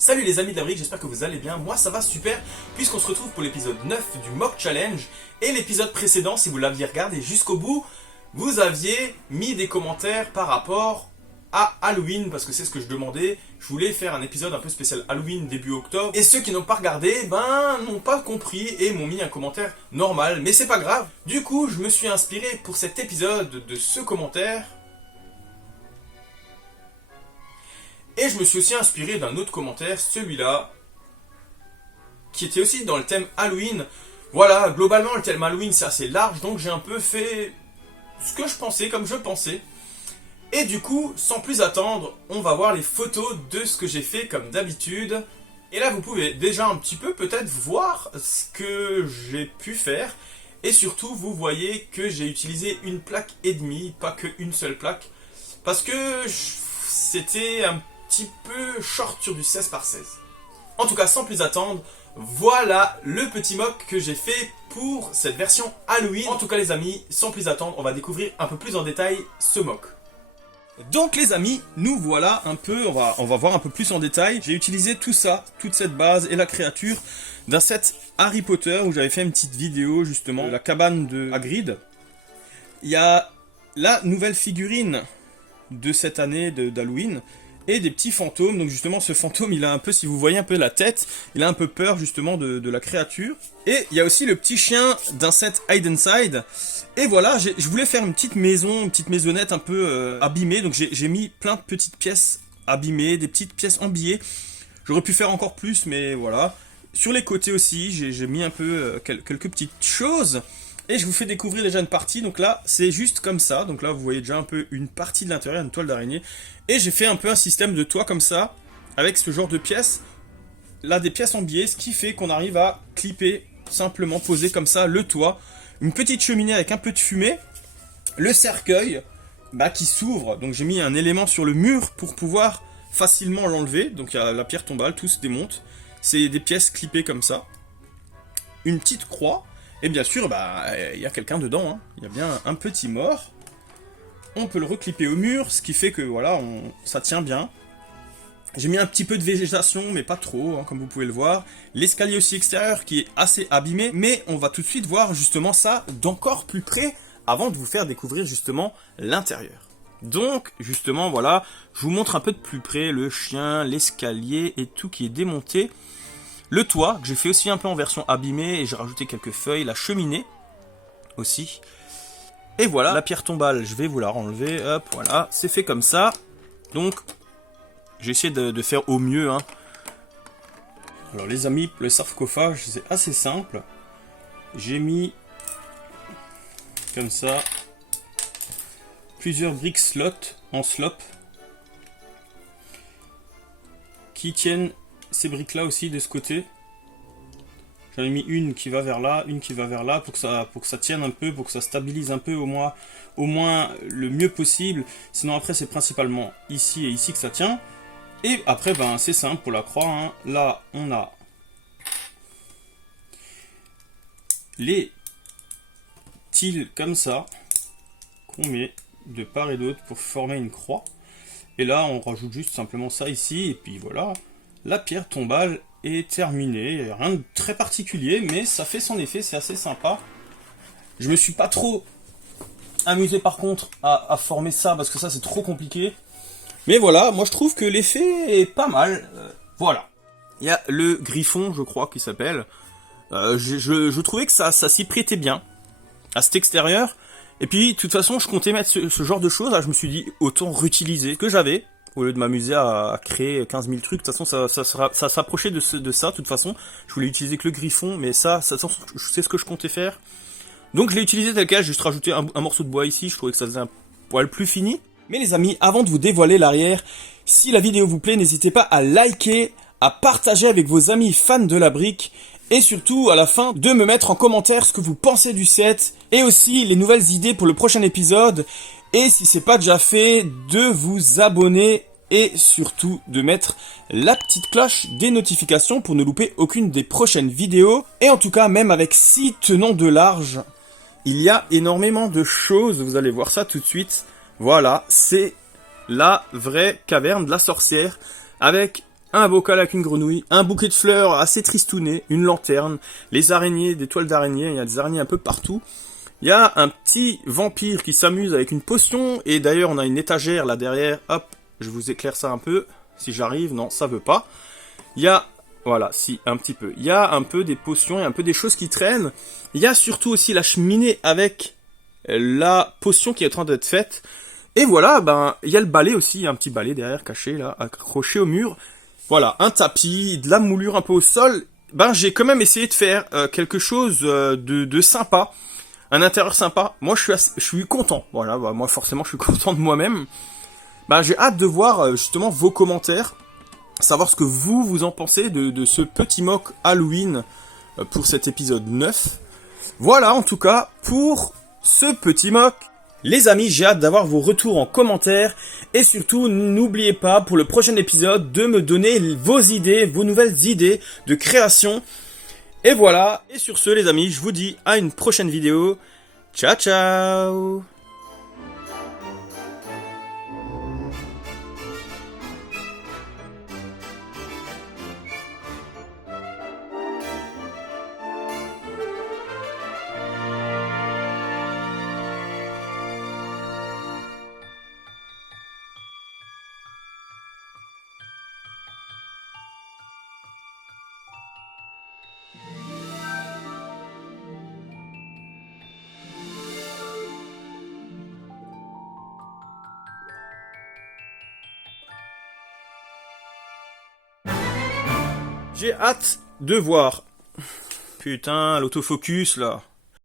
Salut les amis de la brique, j'espère que vous allez bien. Moi ça va super, puisqu'on se retrouve pour l'épisode 9 du Mock Challenge. Et l'épisode précédent, si vous l'aviez regardé jusqu'au bout, vous aviez mis des commentaires par rapport à Halloween, parce que c'est ce que je demandais. Je voulais faire un épisode un peu spécial Halloween début octobre. Et ceux qui n'ont pas regardé, n'ont pas compris et m'ont mis un commentaire normal. Mais c'est pas grave. Du coup, je me suis inspiré pour cet épisode de ce commentaire. Et je me suis aussi inspiré d'un autre commentaire, celui-là, qui était aussi dans le thème Halloween. Voilà, globalement le thème Halloween c'est assez large, donc j'ai un peu fait ce que je pensais, comme je pensais. Et du coup, sans plus attendre, on va voir les photos de ce que j'ai fait comme d'habitude. Et là vous pouvez déjà un petit peu peut-être voir ce que j'ai pu faire. Et surtout vous voyez que j'ai utilisé une plaque et demie, pas qu'une seule plaque. Parce que c'était un petit peu short sur du 16 par 16. En tout cas, sans plus attendre, voilà le petit mock que j'ai fait pour cette version Halloween. En tout cas les amis, sans plus attendre, on va découvrir un peu plus en détail ce mock. Donc les amis, nous voilà un peu, on va voir un peu plus en détail. J'ai utilisé tout ça, toute cette base et la créature d'un set Harry Potter où j'avais fait une petite vidéo justement de la cabane de Hagrid. Il y a la nouvelle figurine de cette année d'Halloween et des petits fantômes. Donc justement ce fantôme il a un peu, si vous voyez un peu la tête, il a un peu peur justement de la créature. Et il y a aussi le petit chien d'un set Hide and Side. Et voilà, je voulais faire une petite maison, une petite maisonnette un peu abîmée. Donc j'ai mis plein de petites pièces abîmées, des petites pièces embillées. J'aurais pu faire encore plus, mais voilà. Sur les côtés aussi, j'ai mis un peu quelques petites choses. Et je vous fais découvrir déjà une partie, donc là c'est juste comme ça, donc là vous voyez déjà un peu une partie de l'intérieur, une toile d'araignée. Et j'ai fait un peu un système de toit comme ça, avec ce genre de pièces, là des pièces en biais, ce qui fait qu'on arrive à clipper, simplement poser comme ça le toit. Une petite cheminée avec un peu de fumée, le cercueil qui s'ouvre, donc j'ai mis un élément sur le mur pour pouvoir facilement l'enlever, donc il y a la pierre tombale, tout se démonte, c'est des pièces clippées comme ça. Une petite croix. Et bien sûr, y a quelqu'un dedans, hein. Il y a bien un petit mort. On peut le reclipper au mur, ce qui fait que voilà, ça tient bien. J'ai mis un petit peu de végétation, mais pas trop, hein, comme vous pouvez le voir. L'escalier aussi extérieur qui est assez abîmé, mais on va tout de suite voir justement ça d'encore plus près, avant de vous faire découvrir justement l'intérieur. Donc, justement, voilà, je vous montre un peu de plus près le chien, l'escalier et tout qui est démonté. Le toit, que j'ai fait aussi un peu en version abîmée, et j'ai rajouté quelques feuilles, la cheminée aussi. Et voilà, la pierre tombale, je vais vous la renlever, hop, voilà, c'est fait comme ça. Donc, j'ai essayé de faire au mieux, hein. Alors les amis, le sarcophage, c'est assez simple. J'ai mis, comme ça, plusieurs briques slot, en slop, qui tiennent ces briques là aussi de ce côté. J'en ai mis une qui va vers là, une qui va vers là pour que ça tienne un peu, pour que ça stabilise un peu au moins le mieux possible. Sinon après c'est principalement ici et ici que ça tient. Et après c'est simple pour la croix, hein. Là on a les tiles comme ça qu'on met de part et d'autre pour former une croix. Et là on rajoute juste simplement ça ici et puis voilà. La pierre tombale est terminée, rien de très particulier, mais ça fait son effet, c'est assez sympa. Je me suis pas trop amusé par contre à former ça, parce que ça c'est trop compliqué. Mais voilà, moi je trouve que l'effet est pas mal, voilà. Il y a le griffon, je crois qu'il s'appelle. Je trouvais que ça s'y prêtait bien, à cet extérieur. Et puis, de toute façon, je comptais mettre ce genre de choses, là je me suis dit, autant réutiliser ce que j'avais. Au lieu de m'amuser à créer 15 000 trucs, de toute façon ça s'approchait de ça, de toute façon. Je voulais utiliser que le griffon, mais c'est ce que je comptais faire. Donc je l'ai utilisé tel quel, j'ai juste rajouté un morceau de bois ici, je trouvais que ça faisait un poil plus fini. Mais les amis, avant de vous dévoiler l'arrière, si la vidéo vous plaît, n'hésitez pas à liker, à partager avec vos amis fans de la brique, et surtout à la fin de me mettre en commentaire ce que vous pensez du set, et aussi les nouvelles idées pour le prochain épisode. Et si c'est pas déjà fait, de vous abonner et surtout de mettre la petite cloche des notifications pour ne louper aucune des prochaines vidéos. Et en tout cas, même avec 6 tenons de large, il y a énormément de choses, vous allez voir ça tout de suite. Voilà, c'est la vraie caverne de la sorcière avec un bocal avec une grenouille, un bouquet de fleurs assez tristouné, une lanterne, les araignées, des toiles d'araignées, il y a des araignées un peu partout. Il y a un petit vampire qui s'amuse avec une potion, et d'ailleurs on a une étagère là derrière, hop, je vous éclaire ça un peu, si j'arrive, non, ça veut pas. Il y a, voilà, si, un petit peu, il y a un peu des potions, il y a un peu des choses qui traînent. Il y a surtout aussi la cheminée avec la potion qui est en train d'être faite. Et voilà, ben, il y a le balai aussi, il y a un petit balai derrière, caché là, accroché au mur. Voilà, un tapis, de la moulure un peu au sol. Ben, j'ai quand même essayé de faire quelque chose de sympa. Un intérieur sympa. Moi, je suis content. Voilà, bah, moi, forcément, je suis content de moi-même. Bah, j'ai hâte de voir, justement, vos commentaires. Savoir ce que vous en pensez de ce petit mock Halloween pour cet épisode 9. Voilà, en tout cas, pour ce petit mock. Les amis, j'ai hâte d'avoir vos retours en commentaire. Et surtout, n'oubliez pas, pour le prochain épisode, de me donner vos idées, vos nouvelles idées de création. Et voilà, et sur ce les amis, je vous dis à une prochaine vidéo. Ciao ciao. J'ai hâte de voir. Putain, l'autofocus là.